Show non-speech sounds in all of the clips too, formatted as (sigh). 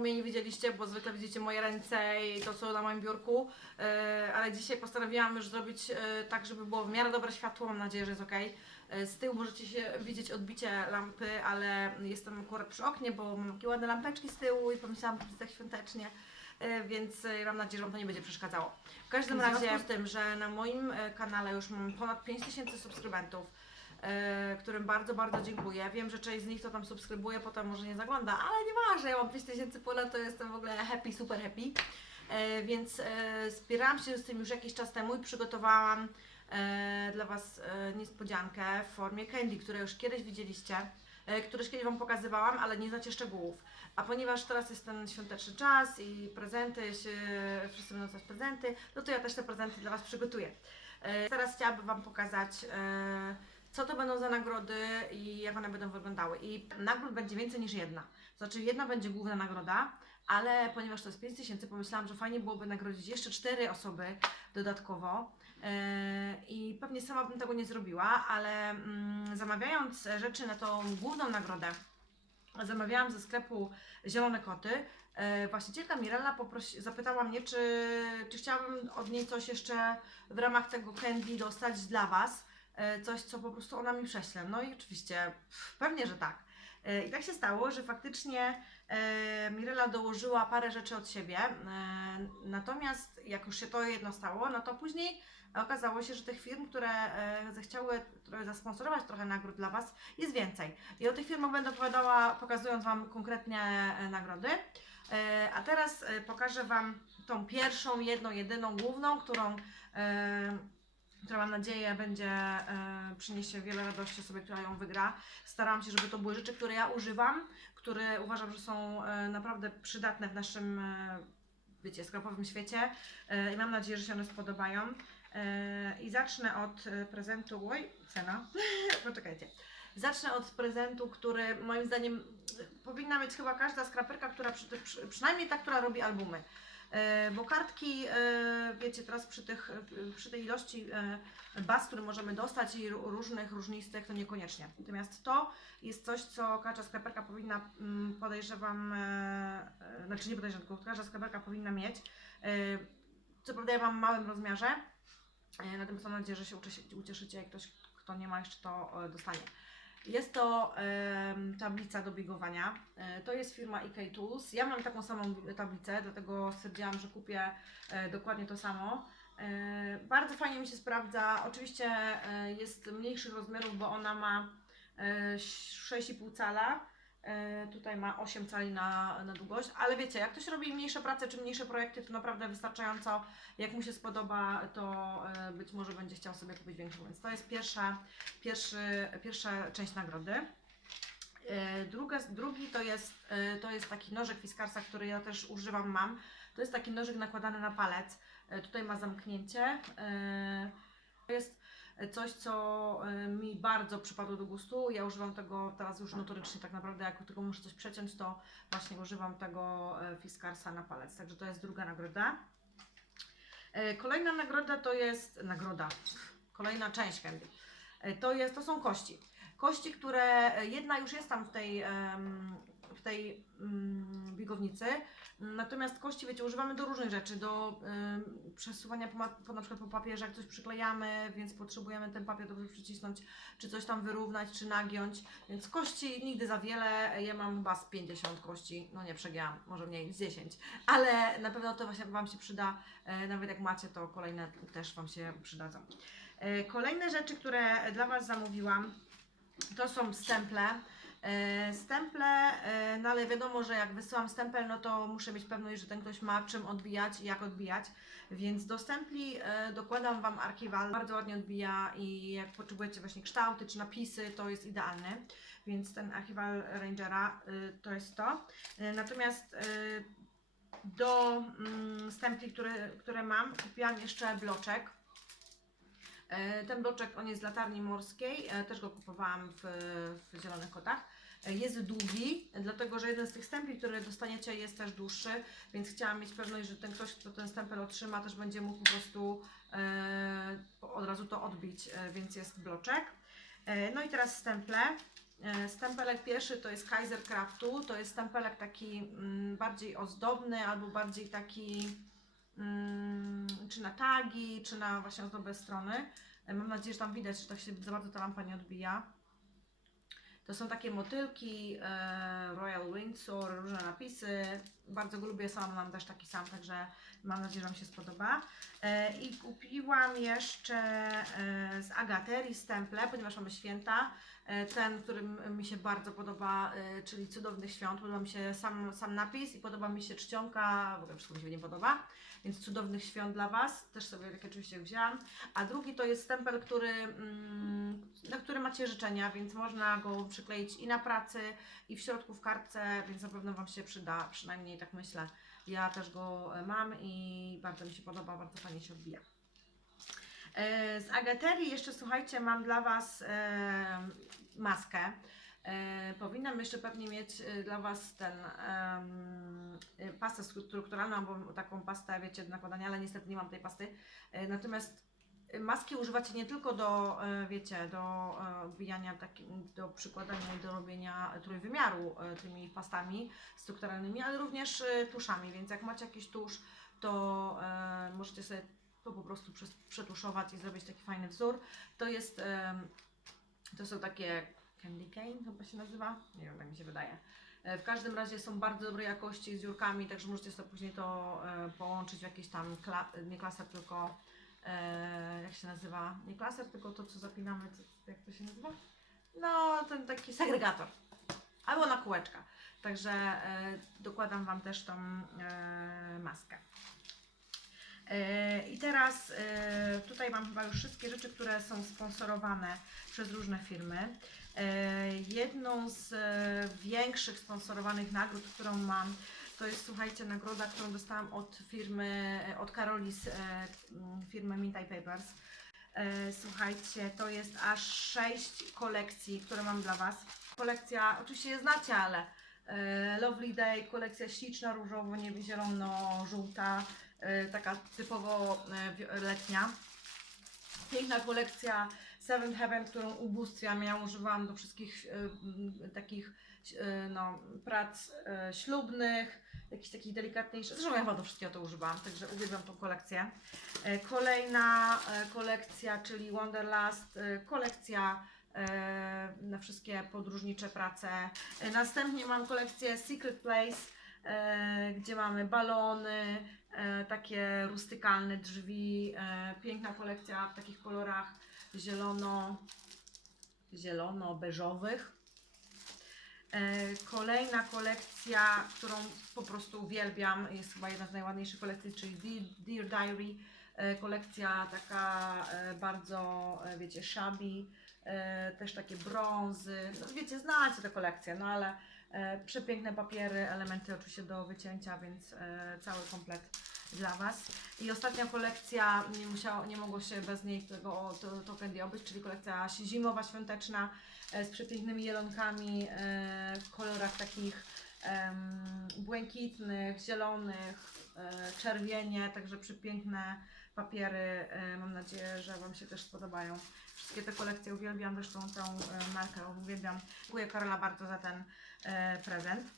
mnie nie widzieliście, bo zwykle widzicie moje ręce i to, co na moim biurku, e, ale dzisiaj postanowiłam już zrobić e, tak, żeby było w miarę dobre światło, mam nadzieję, że jest ok. Z tyłu możecie się widzieć odbicie lampy, ale jestem akurat przy oknie, bo mam takie ładne lampeczki z tyłu i pomyślałam, że tak świątecznie, e, więc e, mam nadzieję, że Wam to nie będzie przeszkadzało. W każdym W związku razie z z tym, że na moim e, kanale już mam ponad 5000 subskrybentów, e, którym bardzo, bardzo dziękuję. Wiem, że część z nich to tam subskrybuje, potem może nie zagląda, ale nieważne, ja mam 5000 ponad, to jestem w ogóle happy, super happy. E, więc e, spierałam się z tym już jakiś czas temu i przygotowałam e, dla Was e, niespodziankę w formie candy, które już kiedyś widzieliście, e, które kiedyś Wam pokazywałam, ale nie znacie szczegółów. A ponieważ teraz jest ten świąteczny czas i prezenty, wszyscy będą dostać prezenty, no to ja też te prezenty dla Was przygotuję. E, Teraz chciałabym Wam pokazać, e, co to będą za nagrody i jak one będą wyglądały. I nagród będzie więcej niż jedna. Znaczy, jedna będzie główna nagroda, ale ponieważ to jest 5 tysięcy, pomyślałam, że fajnie byłoby nagrodzić jeszcze 4 osoby dodatkowo. E, I pewnie sama bym tego nie zrobiła, ale mm, zamawiając rzeczy na tą główną nagrodę, zamawiałam ze sklepu Zielone Koty. E, Właścicielka Mirella poprosi, zapytała mnie, czy, czy chciałabym od niej coś jeszcze w ramach tego candy dostać dla Was. E, Coś, co po prostu ona mi prześle. No i oczywiście, pewnie, że tak. E, I tak się stało, że faktycznie e, Mirella dołożyła parę rzeczy od siebie. Natomiast jak już się to jedno stało, no to później okazało się, że tych firm, które zechciały zasponsorować trochę nagród dla Was, jest więcej. I o tych firmach będę opowiadała, pokazując Wam konkretnie nagrody. A teraz pokażę Wam tą pierwszą, jedną, jedyną, główną, którą, która mam nadzieję będzie e, przyniesie wiele radości osobie, która ją wygra. Starałam się, żeby to były rzeczy, które ja używam, które uważam, że są e, naprawdę przydatne w naszym, e, wiecie, sklepowym świecie E, i mam nadzieję, że się one spodobają. E, I zacznę od e, prezentu. Oj, cena. (laughs) Poczekajcie. Zacznę od prezentu, który moim zdaniem powinna mieć chyba każda skraperka, która przy, przy, przynajmniej ta, która robi albumy. E, Bo kartki, e, wiecie, teraz przy, tych, przy tej ilości e, baz, które możemy dostać i ró- różnych, różnistych, to niekoniecznie. Natomiast to jest coś, co każda skleperka powinna, mm, podejrzewam, znaczy nie podejrzewam, tylko każda skleperka powinna mieć. Co prawda ja mam w małym rozmiarze, natomiast mam nadzieję, że się ucieszy- ucieszycie, jak ktoś, kto nie ma jeszcze to dostanie. Jest to tablica do biegowania. E, to jest firma EK Tools. Ja mam taką samą tablicę, dlatego stwierdziłam, że kupię e, dokładnie to samo. E, bardzo fajnie mi się sprawdza. Oczywiście e, jest mniejszych rozmiarów, bo ona ma e, 6,5 cala. E, tutaj ma 8 cali na, na długość, ale wiecie, jak ktoś robi mniejsze prace czy mniejsze projekty, to naprawdę wystarczająco, jak mu się spodoba, to e, być może będzie chciał sobie kupić większą, więc to jest pierwsza, pierwszy, pierwsza część nagrody. E, Druga, drugi to jest, to jest taki nożyk Fiskarsa, który ja też używam, mam. To jest taki nożyk nakładany na palec. Tutaj ma zamknięcie. To jest coś, co e, mi bardzo przypadło do gustu. Ja używam tego teraz już notorycznie tak naprawdę, jak tylko muszę coś przeciąć, to właśnie używam tego e, Fiskarsa na palec. Także to jest druga nagroda. E, Kolejna nagroda to jest nagroda. Kolejna część candy. To, jest, to są kości. Kości, które jedna już jest tam w tej, w tej mm, biegownicy. Natomiast kości, wiecie, używamy do różnych rzeczy, do em, przesuwania po, po, na przykład po papierze, jak coś przyklejamy, więc potrzebujemy ten papier dobrze przycisnąć, czy coś tam wyrównać, czy nagiąć. Więc kości nigdy za wiele. Ja mam chyba z 50 kości, no nie przegięłam, może mniej, z 10. Ale na pewno to właśnie Wam się przyda, e, nawet jak macie, to kolejne też Wam się przydadzą. E, Kolejne rzeczy, które dla Was zamówiłam, to są stemple. E, Stemple, e, no ale wiadomo, że jak wysyłam stempel, no to muszę mieć pewność, że ten ktoś ma czym odbijać i jak odbijać. Więc do stempli e, dokładam Wam archiwal, bardzo ładnie odbija i jak potrzebujecie właśnie kształty czy napisy, to jest idealny. Więc ten archiwal Rangera to jest to. Natomiast do mm, stempli, które, które mam, kupiłam jeszcze bloczek. E, Ten bloczek, on jest z latarni morskiej, e, też go kupowałam w, w Zielonych Kotach. E, Jest długi, dlatego że jeden z tych stempli, które dostaniecie jest też dłuższy, więc chciałam mieć pewność, że ten ktoś, kto ten stempel otrzyma, też będzie mógł po prostu od razu to odbić, więc jest bloczek. No i teraz stemple. Stempelek pierwszy to jest Kaiser Craftu, to jest stempelek taki mm, bardziej ozdobny albo bardziej taki czy na tagi, czy na właśnie ozdobę strony. E, Mam nadzieję, że tam widać, że tak się za bardzo ta lampa nie odbija. To są takie motylki e, Royal Windsor, różne napisy. Bardzo go lubię, sama mam też taki sam, także mam nadzieję, że Wam się spodoba. E, I kupiłam jeszcze e, z Agaterii stemple, ponieważ mamy święta. E, ten, który mi się bardzo podoba, czyli Cudownych Świąt. Podoba mi się sam, sam napis i podoba mi się czcionka, w ogóle wszystko mi się nie podoba. Więc Cudownych Świąt dla Was, też sobie takie oczywiście wzięłam. A drugi to jest stempel, który, mm, na który macie życzenia, więc można go przykleić i na pracy, i w środku w kartce, więc na pewno Wam się przyda, przynajmniej tak myślę. Ja też go e, mam i bardzo mi się podoba, bardzo fajnie się odbija. E, Z Agaterii jeszcze słuchajcie, mam dla Was e, maskę. Powinnam jeszcze pewnie mieć dla Was ten pastę strukturalną, bo taką pastę, wiecie, do nakładania, ale niestety nie mam tej pasty. Natomiast maski używacie nie tylko do, e, wiecie, do e, odbijania, taki, do przykładania i do robienia trójwymiaru e, tymi pastami strukturalnymi, ale również e, tuszami, więc jak macie jakiś tusz, to e, możecie sobie to po prostu przetuszować i zrobić taki fajny wzór. To jest, to są takie candy cane chyba się nazywa, nie wiem, tak mi się wydaje. E, W każdym razie są bardzo dobrej jakości z dziurkami, także możecie sobie później to e, połączyć w jakiś tam, kla- nie klaser, tylko e, jak się nazywa, nie klaser, tylko to co zapinamy, co, jak to się nazywa? No, ten taki segregator. Albo na kółeczka. Także e, dokładam Wam też tą e, maskę. E, I teraz e, tutaj mam chyba już wszystkie rzeczy, które są sponsorowane przez różne firmy. E, Jedną z większych sponsorowanych nagród, którą mam, to jest słuchajcie, nagroda, którą dostałam od firmy, e, od Karoli z e, firmy Mintaj Papers. E, Słuchajcie, to jest aż sześć kolekcji, które mam dla Was. Kolekcja, oczywiście je znacie, ale Lovely Day, kolekcja śliczna, różowo, niebie, zielono, żółta, e, taka typowo letnia. Piękna kolekcja Seven Heaven, którą ubóstwiam. Ja używałam do wszystkich takich no, prac e, ślubnych, jakichś takich delikatniejszych. Zresztą ja do wszystkiego to używam, także uwielbiam tą kolekcję. E, Kolejna e, kolekcja, czyli Wonderlust, e, kolekcja e, na wszystkie podróżnicze prace. E, Następnie mam kolekcję Secret Place, e, gdzie mamy balony, e, takie rustykalne drzwi, e, piękna kolekcja w takich kolorach zielono, zielono-beżowych. E, Kolejna kolekcja, którą po prostu uwielbiam, jest chyba jedna z najładniejszych kolekcji, czyli Dear- Diary. E, Kolekcja taka e, bardzo, wiecie, shabby, też takie brązy. No, wiecie, znacie tę kolekcję, no ale przepiękne papiery, elementy oczywiście do wycięcia, więc cały komplet dla Was. I ostatnia kolekcja, nie, musiało, nie mogło się bez niej tego to, to obyć, czyli kolekcja zimowa, świąteczna e, z przepięknymi jelonkami e, w kolorach takich błękitnych, zielonych, e, czerwienie, także przepiękne papiery. Mam nadzieję, że Wam się też spodobają. Wszystkie te kolekcje uwielbiam, zresztą tą e, markę uwielbiam. Dziękuję Karola bardzo za ten prezent.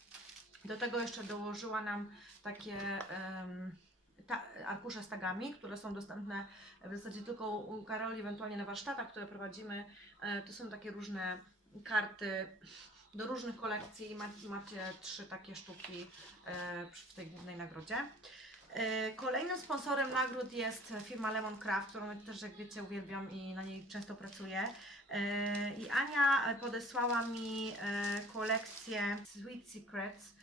Do tego jeszcze dołożyła nam takie em, ta, arkusze z tagami, które są dostępne w zasadzie tylko u Karoli, ewentualnie na warsztatach, które prowadzimy. E, to są takie różne karty do różnych kolekcji i ma, macie trzy takie sztuki e, w tej głównej nagrodzie. E, Kolejnym sponsorem nagród jest firma Lemon Craft, którą też jak wiecie uwielbiam i na niej często pracuję. I Ania podesłała mi kolekcję Sweet Secrets.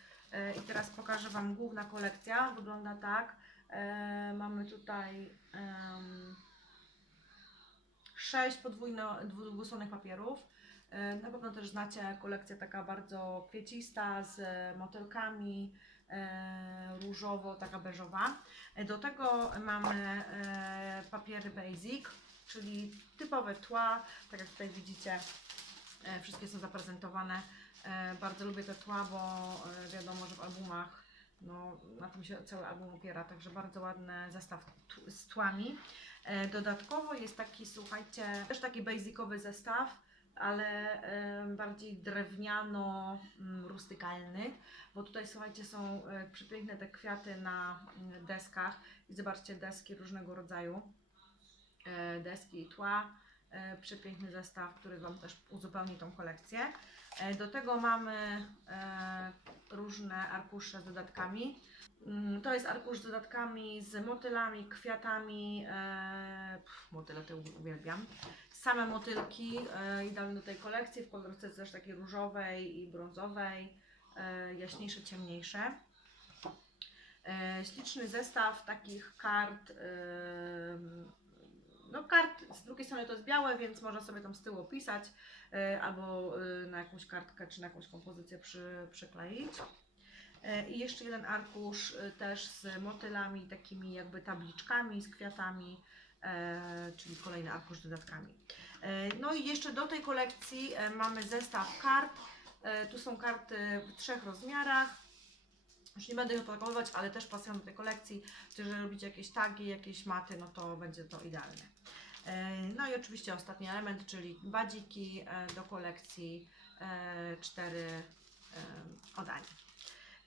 I teraz pokażę Wam główna kolekcja. Wygląda tak. E, Mamy tutaj em, sześć podwójno, dwu- dwustronnych papierów. E, Na pewno też znacie kolekcję taka bardzo kwiecista z motylkami, e, różowo, taka beżowa. Do tego mamy papiery basic, czyli typowe tła, tak jak tutaj widzicie, wszystkie są zaprezentowane. Bardzo lubię te tła, bo wiadomo, że w albumach no, na tym się cały album opiera, także bardzo ładny zestaw z tłami. E, Dodatkowo jest taki, słuchajcie, też taki basicowy zestaw ale bardziej drewniano-rustykalny, bo tutaj słuchajcie są e, przepiękne te kwiaty na mm, deskach. I zobaczcie deski różnego rodzaju, e, deski i tła, przepiękny zestaw, który Wam też uzupełni tą kolekcję. E, Do tego mamy e, różne arkusze z dodatkami. Mm, To jest arkusz z dodatkami, z motylami, kwiatami. E, pff, motyle te uwielbiam. Same motylki, e, idealne do tej kolekcji, w kolorce też takiej różowej i brązowej, e, jaśniejsze, ciemniejsze. E, śliczny zestaw takich kart. Z drugiej strony to jest białe, więc można sobie tam z tyłu opisać e, albo e, na jakąś kartkę czy na jakąś kompozycję przy, przykleić. E, I jeszcze jeden arkusz też z motylami, takimi jakby tabliczkami, z kwiatami, czyli kolejny arkusz z dodatkami. No i jeszcze do tej kolekcji mamy zestaw kart. Tu są karty w trzech rozmiarach. Już nie będę ich opakowywać, ale też pasują do tej kolekcji. Czy jeżeli robicie jakieś tagi, jakieś maty, no to będzie to idealne. E, No i oczywiście ostatni element, czyli badziki e, do kolekcji, e, cztery e, oddania.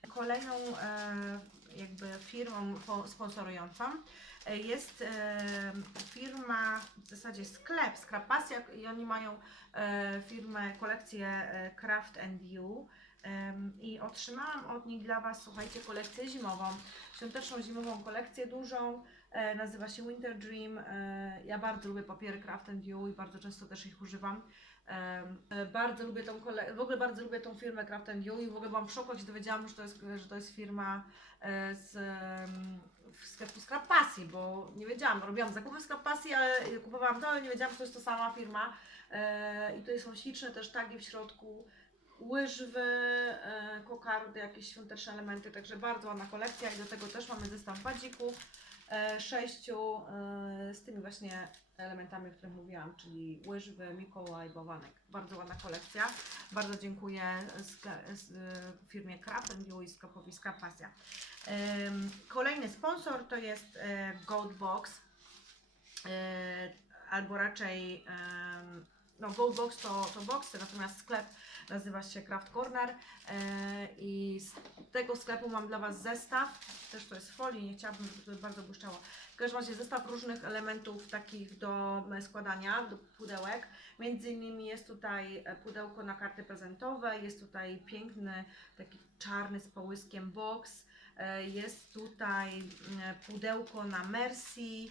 Kolejną e, jakby firmą po- sponsorującą jest firma, w zasadzie sklep Skrapasia i oni mają firmę, kolekcję Craft and You i otrzymałam od nich dla Was, słuchajcie, kolekcję zimową, świąteczną zimową kolekcję dużą, nazywa się Winter Dream. E, ja bardzo lubię papiery Craft and i bardzo często też ich używam. E, bardzo lubię tą kole- w ogóle bardzo lubię tą firmę Craft and i w ogóle byłam w szoku, się dowiedziałam, że to jest, że to jest firma e, z sklepu Scrap Pasji, bo nie wiedziałam, robiłam zakupy w Scrap Pasji, ale kupowałam to, ale nie wiedziałam, że to jest to sama firma. E, I tutaj są śliczne też tagi w środku, łyżwy, e, kokardy, jakieś świąteczne elementy, także bardzo ładna kolekcja i do tego też mamy zestaw badzików, e, sześciu e, z tymi właśnie elementami, o których mówiłam, czyli łyżwy, Mikołaj, bałwanek. Bardzo ładna kolekcja. Bardzo dziękuję e, firmie You i sklepowi Pasja. Kolejny sponsor to jest e, Gold Box, e, albo raczej no Gold Box to, to boxy, natomiast sklep nazywa się Craft Corner e, i z tego sklepu mam dla Was zestaw, też to jest w folii, nie chciałabym, żeby to bardzo błyszczało. W każdym razie zestaw różnych elementów takich do e, składania, do pudełek. Między innymi jest tutaj e, pudełko na karty prezentowe, jest tutaj piękny taki czarny z połyskiem box, jest tutaj pudełko na Mercy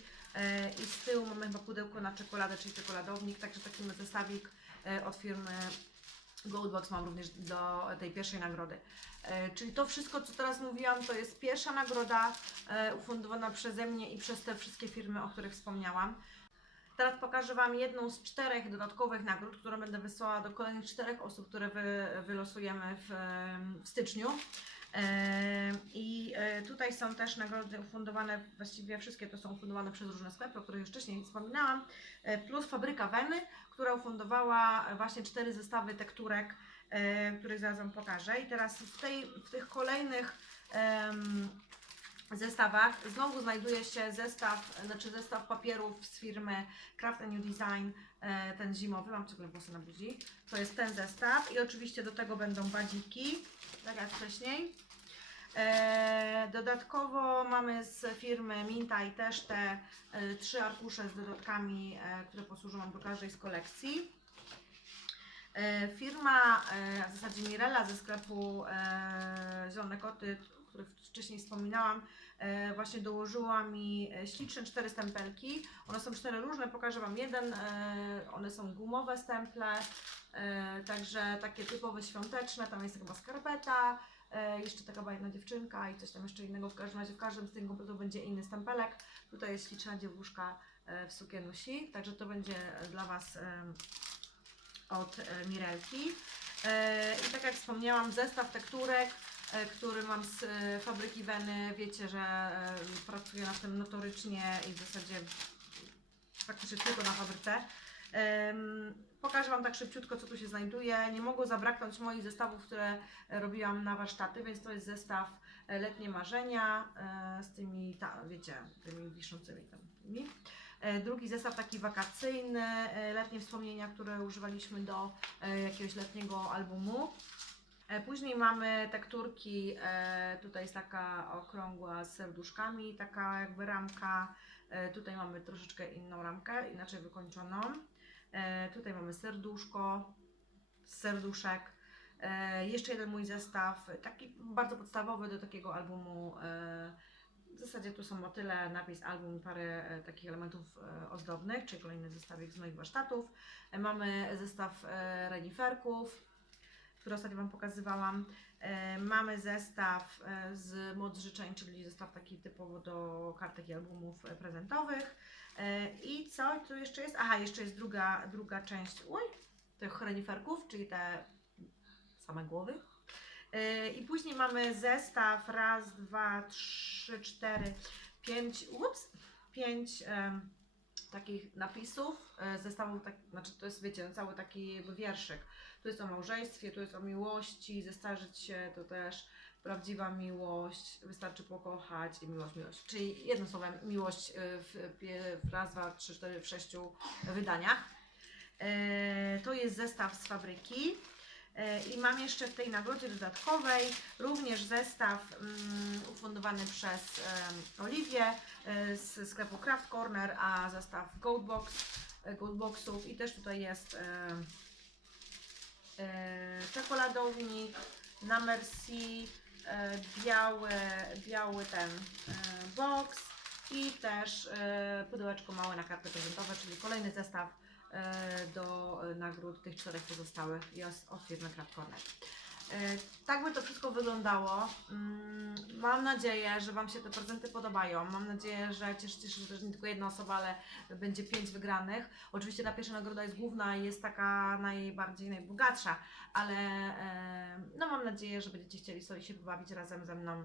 i z tyłu mamy chyba pudełko na czekoladę, czyli czekoladownik, także taki zestawik e, od firmy Goldbox mam również do tej pierwszej nagrody. E, czyli to wszystko, co teraz mówiłam, to jest pierwsza nagroda e, ufundowana przeze mnie i przez te wszystkie firmy, o których wspomniałam. Teraz pokażę Wam jedną z czterech dodatkowych nagród, którą będę wysłała do kolejnych czterech osób, które wy, wylosujemy w, w styczniu. I e, tutaj są też nagrody ufundowane, właściwie wszystkie to są ufundowane przez różne sklepy, o których już wcześniej wspominałam, e, plus Fabryka Weny, która ufundowała właśnie cztery zestawy tekturek, e, których zaraz Wam pokażę. I teraz w, tej, w tych kolejnych zestawach znowu znajduje się zestaw, znaczy zestaw papierów z firmy Craft New Design, e, ten zimowy, mam ciągle włosy na buzi, to jest ten zestaw i oczywiście do tego będą badziki, tak jak wcześniej. E, dodatkowo mamy z firmy Mintaj też te e, trzy arkusze z dodatkami, które posłużą nam do każdej z kolekcji. Firma, w zasadzie Mirella ze sklepu Zielone Koty, o których wcześniej wspominałam, właśnie dołożyła mi e, śliczne cztery stempelki. One są cztery różne, pokażę Wam jeden. E, one są gumowe stemple, e, także takie typowe świąteczne. Tam jest chyba skarpeta, e, jeszcze taka jedna dziewczynka i coś tam jeszcze innego. W każdym razie w każdym z tych kompletów będzie inny stempelek. Tutaj jest śliczna dziewuszka e, w sukienusi, także to będzie dla Was od e, Mirelki. E, I tak jak wspomniałam, zestaw tekturek, e, który mam z e, fabryki Weny. Wiecie, że e, pracuję na tym notorycznie i w zasadzie praktycznie tylko na fabryce. Pokażę Wam tak szybciutko, co tu się znajduje. Nie mogło zabraknąć moich zestawów, które e, robiłam na warsztaty, więc to jest zestaw e, Letnie Marzenia e, z tymi, ta, wiecie, tymi wiszącymi tam. E, Drugi zestaw taki wakacyjny, e, letnie wspomnienia, które używaliśmy do e, jakiegoś letniego albumu. E, Później mamy tekturki, e, tutaj jest taka okrągła z serduszkami, taka jakby ramka. E, Tutaj mamy troszeczkę inną ramkę, inaczej wykończoną. Tutaj mamy serduszko, z serduszek. Jeszcze jeden mój zestaw, taki bardzo podstawowy do takiego albumu. W zasadzie tu są motyle, napis album, parę takich elementów ozdobnych, czyli kolejny zestawik z moich warsztatów. Mamy zestaw reniferków, który ostatnio Wam pokazywałam. E, Mamy zestaw e, z mod życzeń, czyli zestaw taki typowo do kartek i albumów e, prezentowych. I co tu jeszcze jest? Aha, jeszcze jest druga, druga część uj, tych reniferków, czyli te same głowy. I później mamy zestaw raz, dwa, trzy, cztery, pięć, ups, pięć takich napisów, e, zestawów, tak, znaczy to jest, wiecie, cały taki jakby wierszyk. Tu jest o małżeństwie, tu jest o miłości, zestarzyć się to też prawdziwa miłość, wystarczy pokochać i miłość, miłość. Czyli jednym słowem miłość e, w, w raz, dwa, trzy, cztery, w sześciu wydaniach. E, To jest zestaw z fabryki. E, I mam jeszcze w tej nagrodzie dodatkowej również zestaw mm, ufundowany przez Oliwię e, z sklepu Craft Corner, a zestaw Goldbox, e, Goldboxów. I też tutaj jest czekoladownik na Merci, biały, biały ten box i też pudełeczko małe na karty prezentowe, czyli kolejny zestaw do e, nagród tych czterech pozostałych jest od firmy. E, Tak by to wszystko wyglądało. Mm, Mam nadzieję, że Wam się te prezenty podobają. Mam nadzieję, że cieszycie się, że nie tylko jedna osoba, ale będzie pięć wygranych. Oczywiście ta pierwsza nagroda jest główna i jest taka najbardziej najbogatsza, ale e, no mam nadzieję, że będziecie chcieli sobie się pobawić razem ze mną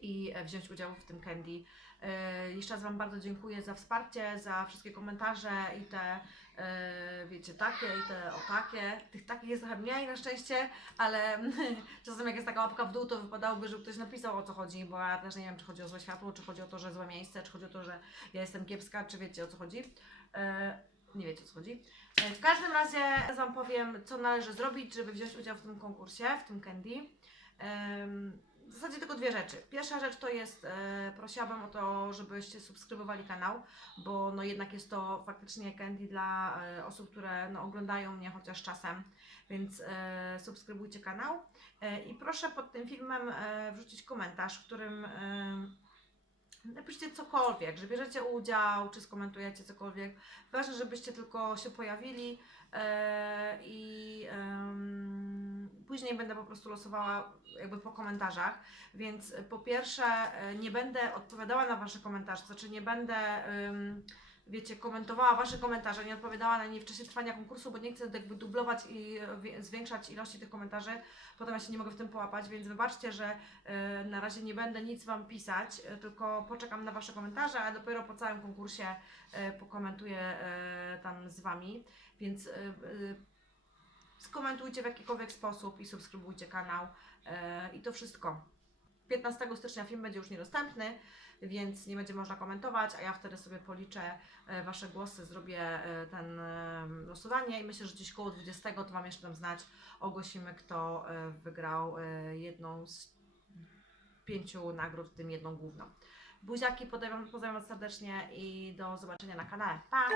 i e, wziąć udział w tym candy. E, Jeszcze raz Wam bardzo dziękuję za wsparcie, za wszystkie komentarze i te, e, wiecie, takie i te o takie. Tych takich jest trochę mniej na szczęście, ale (laughs) czasem jak jest taka łapka w dół, to wypadałoby, żeby ktoś napisał o co chodzi, bo ja też nie wiem, czy chodzi o złe światło, czy chodzi o to, że złe miejsce, czy chodzi o to, że ja jestem kiepska, czy wiecie o co chodzi. Nie wiecie o co chodzi. W każdym razie Wam powiem, co należy zrobić, żeby wziąć udział w tym konkursie, w tym candy. W zasadzie tylko dwie rzeczy. Pierwsza rzecz to jest, e, prosiłabym o to, żebyście subskrybowali kanał, bo no jednak jest to faktycznie candy dla e, osób, które no, oglądają mnie chociaż czasem, więc e, subskrybujcie kanał. E, I proszę pod tym filmem e, wrzucić komentarz, w którym e, napiszcie cokolwiek, że bierzecie udział, czy skomentujecie cokolwiek. Ważne, żebyście tylko się pojawili e, i em, później będę po prostu losowała jakby po komentarzach, więc e, po pierwsze e, nie będę odpowiadała na Wasze komentarze, to znaczy nie będę wiecie, komentowała Wasze komentarze, nie odpowiadała na nie w czasie trwania konkursu, bo nie chcę jakby dublować i e, zwiększać ilości tych komentarzy, potem ja się nie mogę w tym połapać, więc wybaczcie, że na razie nie będę nic Wam pisać, tylko poczekam na Wasze komentarze, a dopiero po całym konkursie pokomentuję tam z Wami, więc skomentujcie w jakikolwiek sposób i subskrybujcie kanał e, i to wszystko. 15 stycznia film będzie już niedostępny, więc nie będzie można komentować, a ja wtedy sobie policzę e, Wasze głosy, zrobię e, ten losowanie i myślę, że gdzieś koło 20 to Wam jeszcze dam znać, ogłosimy kto wygrał jedną z pięciu nagród, w tym jedną główną. Buziaki, pozdrawiam Was serdecznie i do zobaczenia na kanale. Pa!